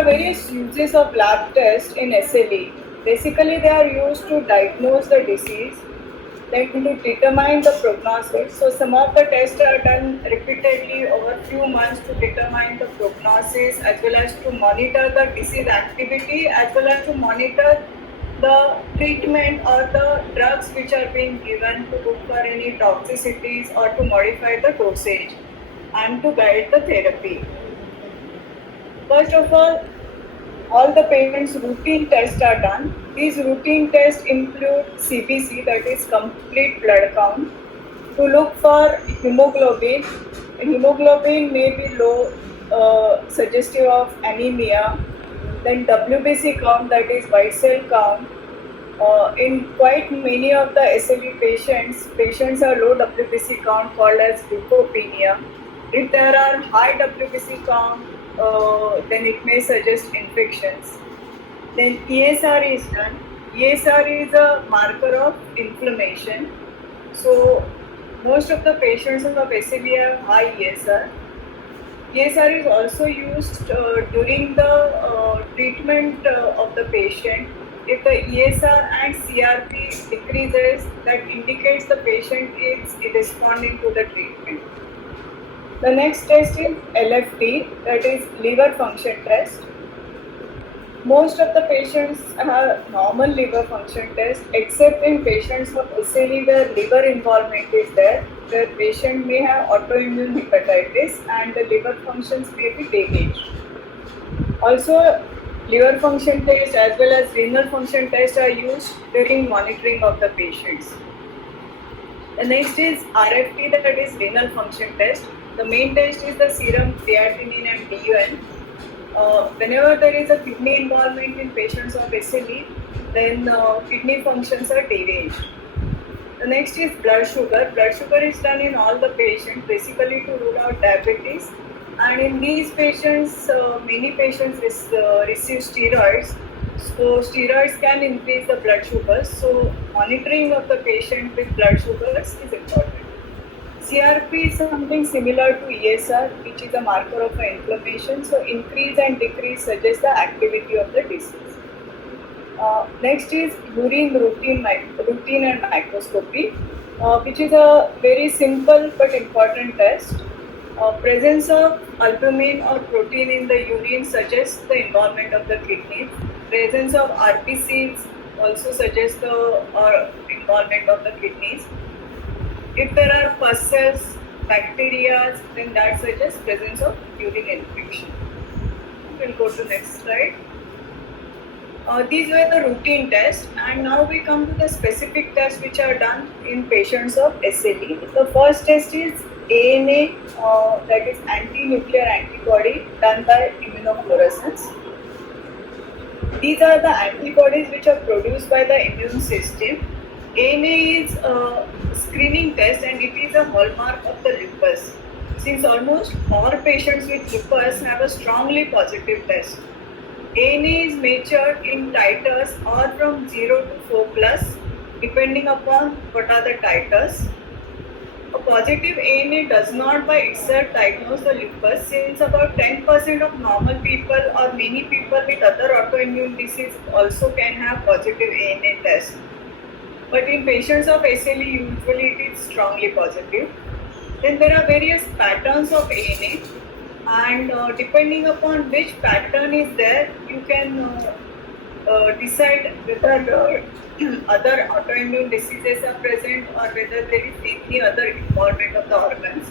are various uses of lab tests in SLE. Basically, they are used to diagnose the disease, then to determine the prognosis. So some of the tests are done repeatedly over a few months to determine the prognosis, as well as to monitor the disease activity, as well as to monitor the treatment or the drugs which are being given to look for any toxicities or to modify the dosage and to guide the therapy. First of all the patients' routine tests are done. These routine tests include CBC, that is complete blood count, to look for hemoglobin. Hemoglobin may be low, suggestive of anemia. Then WBC count, that is white cell count. In quite many of the SLE patients are low WBC count called as leukopenia. If there are high WBC count, then it may suggest infections. Then ESR is done. ESR is a marker of inflammation. So most of the patients of SLE have high ESR. ESR is also used during the treatment of the patient. If the ESR and CRP decreases, that indicates the patient is responding to the treatment. The next test is LFT, that is liver function test. Most of the patients have normal liver function test, except in patients of SLE where liver involvement is there, where patient may have autoimmune hepatitis and the liver functions may be damaged. Also, liver function test as well as renal function test are used during monitoring of the patients. The next is RFT, that is renal function test. The main test is the serum creatinine and BUN. Whenever there is a kidney involvement in patients of SLE, then kidney functions are deranged. The next is blood sugar. Blood sugar is done in all the patients, basically to rule out diabetes. And in these patients, many patients receive steroids. So steroids can increase the blood sugars. So monitoring of the patient with blood sugars is important. CRP is something similar to ESR, which is a marker of inflammation. So increase and decrease suggest the activity of the disease. Next is urine routine and microscopy, which is a very simple but important test. Presence of albumin or protein in the urine suggests the involvement of the kidney. Presence of RBCs also suggests the involvement of the kidneys. If there are pus cells, bacteria, then that suggests presence of urine infection. We'll go to next slide. These were the routine tests, and now we come to the specific tests which are done in patients of SLE. The first test is ANA, that is anti-nuclear antibody, done by immunofluorescence. These are the antibodies which are produced by the immune system. ANA is a screening test and it is a hallmark of the lupus. Since almost all patients with lupus have a strongly positive test. ANA is measured in titers or from 0 to 4 plus, depending upon what are the titers. A positive ANA does not by itself diagnose the lupus, since about 10% of normal people or many people with other autoimmune disease also can have positive ANA test. But in patients of SLE, usually it is strongly positive. Then there are various patterns of ANA, and depending upon which pattern is there, you can decide whether other autoimmune diseases are present or whether there is any other involvement of the organs.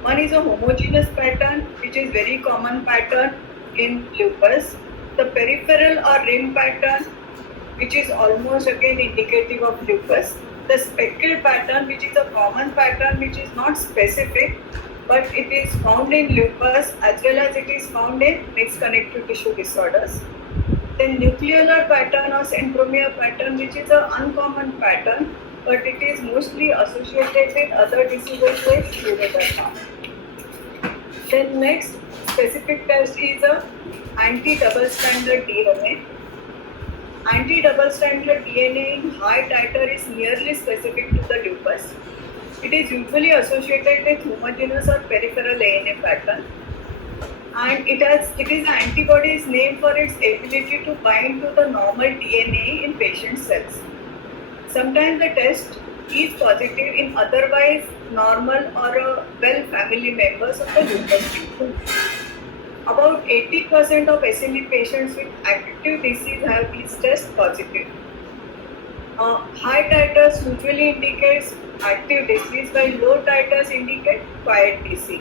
One is a homogeneous pattern, which is very common pattern in lupus. The peripheral or rim pattern, which is almost again indicative of lupus. The speckled pattern, which is a common pattern, which is not specific, but it is found in lupus as well as it is found in mixed connective tissue disorders. Then nucleolar pattern or centromere pattern, which is an uncommon pattern, but it is mostly associated with other diseases like scleroderma. Then next specific test is a anti-double stranded DNA. Anti-double stranded DNA in high titer is nearly specific to the lupus. It is usually associated with homogeneous or peripheral ANA pattern. and it is antibody is named for its ability to bind to the normal DNA in patient cells. Sometimes the test is positive in otherwise normal or well family members of the lupus people. About 80% of SLE patients with active disease have these tests positive. High titers usually indicates active disease, while low titers indicate quiet disease.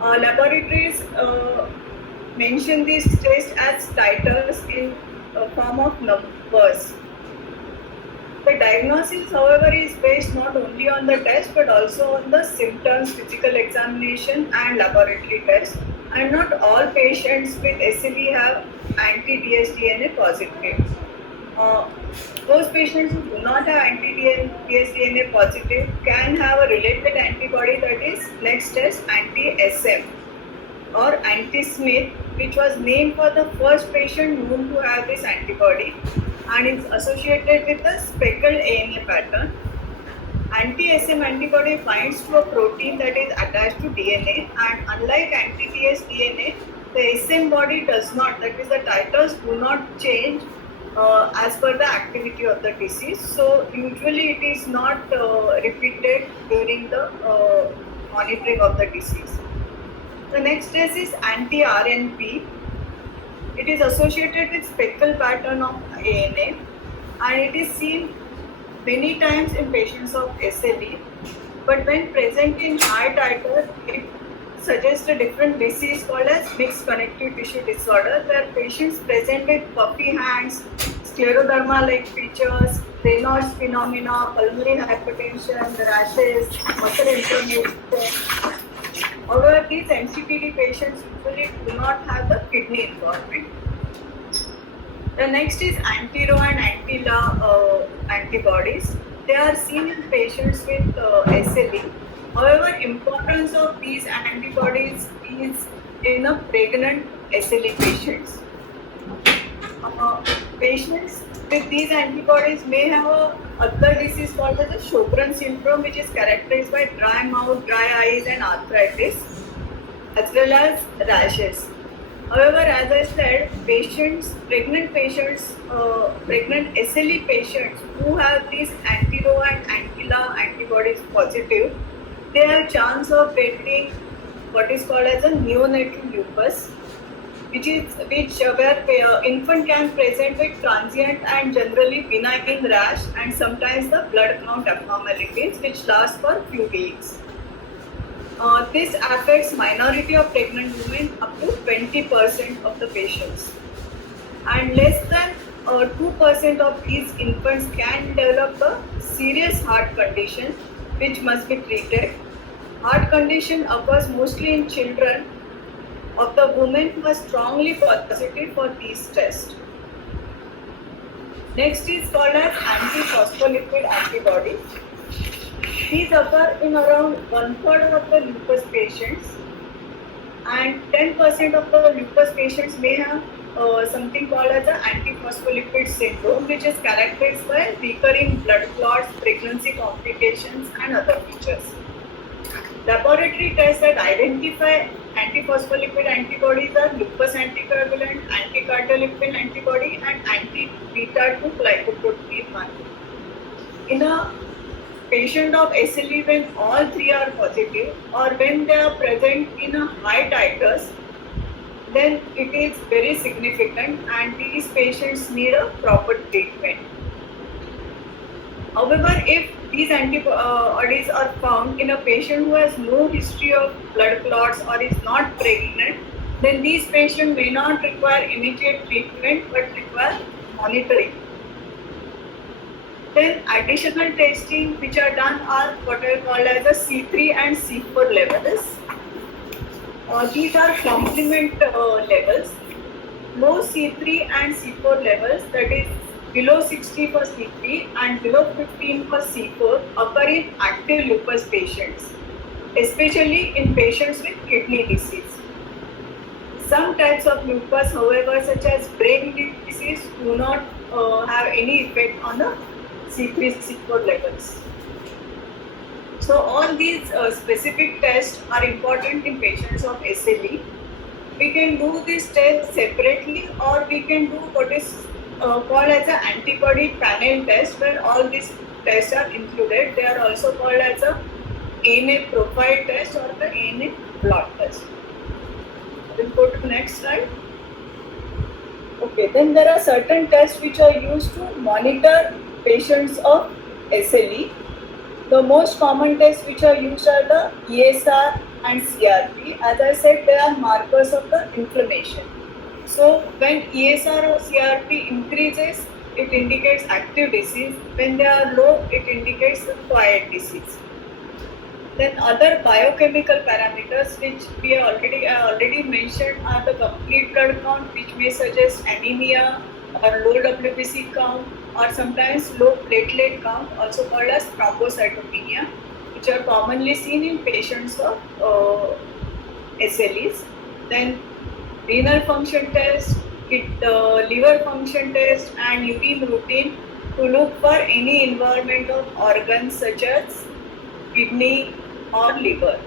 Laboratories mention these tests as titers in form of numbers. The diagnosis, however, is based not only on the test but also on the symptoms, physical examination, and laboratory tests. And not all patients with SLE have anti-dsDNA positive. Those patients who do not have anti-dsDNA positive can have a related antibody, that is next test anti-SM or anti-Smith, which was named for the first patient known to have this antibody and is associated with the speckled ANA pattern. Anti-SM antibody binds to a protein that is attached to DNA, and unlike anti-dsDNA, the SM body does not, that is the titers do not change as per the activity of the disease. So usually it is not repeated during the monitoring of the disease. The next test is anti-RNP. It is associated with speckle pattern of ANA, and it is seen many times in patients of SLE. But when present in high titer, it suggests a different disease called as mixed connective tissue disorder, where patients present with puffy hands, scleroderma-like features, Raynaud's phenomena, pulmonary hypertension, rashes, muscle inflammation. However, these MCPD patients usually do not have the kidney involvement. The next is anti-Rho and anti-La antibodies. They are seen in patients with SLE. However, importance of these antibodies is in a pregnant SLE patients. Patients with these antibodies may have a other disease called as the Sjogren syndrome, which is characterized by dry mouth, dry eyes, and arthritis, as well as rashes. However, as I said, pregnant SLE patients who have these anti-Rho and anti-La antibodies positive, they have chance of getting what is called as a neonatal lupus, where infant can present with transient and generally benign rash and sometimes the blood count abnormalities which last for few weeks. This affects minority of pregnant women up to 20% of the patients, and less than 2% of these infants can develop a serious heart condition which must be treated. Heart condition occurs mostly in children of the women who are strongly positive for these tests. Next is called as antiphospholipid antibodies. These occur in around 1/3 of the lupus patients, and 10% of the lupus patients may have something called as the antiphospholipid syndrome, which is characterized by recurring blood clots, pregnancy complications, and other features. Laboratory tests that identify antiphospholipid antibodies are lupus anticoagulant, anticardiolipin antibody, and anti-beta-2 glycoprotein 1. In a patient of SLE, when all three are positive or when they are present in a high titers, then it is very significant and these patients need a proper treatment. However, if these antibodies are found in a patient who has no history of blood clots or is not pregnant, then these patients may not require immediate treatment but require monitoring. Then additional testing which are done are what are called as the C3 and C4 levels. These are complement levels. Low C3 and C4 levels, that is below 60 for C3 and below 15 for C4, occur in active lupus patients, especially in patients with kidney disease. Some types of lupus, however, such as brain disease, do not have any effect on the C3, C4 levels. So all these specific tests are important in patients of SLE. We can do this test separately, or we can do what is called as an antibody panel test, where all these tests are included. They are also called as a ANA profile test or the ANA blot test. We'll go to the next slide. Okay, then there are certain tests which are used to monitor patients of SLE. The most common tests which are used are the ESR and CRP. As I said, they are markers of the inflammation. So when ESR or CRP increases, it indicates active disease. When they are low, it indicates the quiet disease. Then other biochemical parameters which we already mentioned are the complete blood count, which may suggest anemia or low WBC count, or sometimes low platelet count, also called as thrombocytopenia, which are commonly seen in patients of SLEs. Then renal function test, liver function test, and urine routine to look for any involvement of organs such as kidney or liver.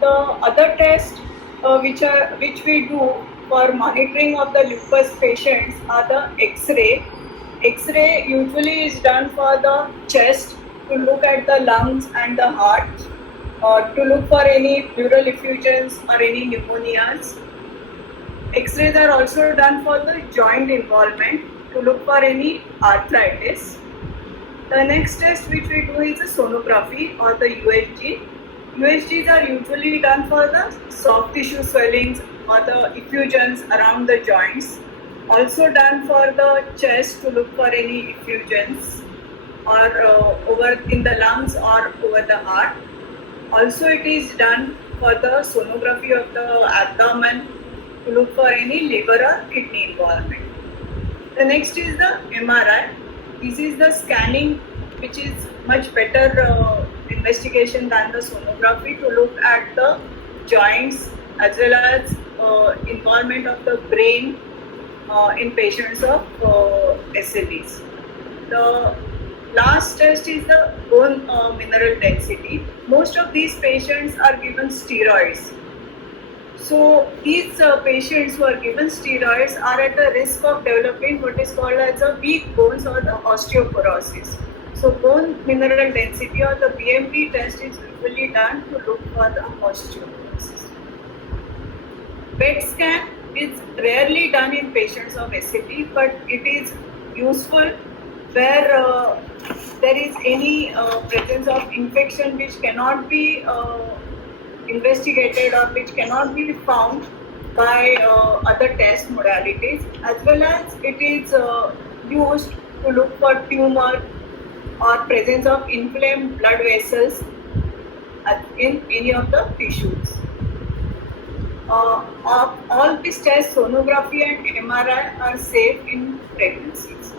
The other tests which we do for monitoring of the lupus patients are the X-ray. X-ray usually is done for the chest to look at the lungs and the heart, or to look for any pleural effusions or any pneumonias. X-rays are also done for the joint involvement to look for any arthritis. The next test which we do is the sonography or the USG. USGs are usually done for the soft tissue swellings or the effusions around the joints. Also done for the chest to look for any effusions, or over in the lungs or over the heart. Also it is done for the sonography of the abdomen to look for any liver or kidney involvement. The next is the MRI. This is the scanning which is much better investigation than the sonography to look at the joints as well as involvement of the brain in patients of SLEs. The last test is the bone mineral density. Most of these patients are given steroids. So these patients who are given steroids are at the risk of developing what is called as a weak bones or the osteoporosis. So bone mineral density or the BMD test is usually done to look for the osteoporosis. PET scan is rarely done in patients of SLE, but it is useful where there is any presence of infection which cannot be investigated or which cannot be found by other test modalities, as well as it is used to look for tumor or presence of inflamed blood vessels in any of the tissues. All these tests, sonography and MRI, are safe in pregnancies.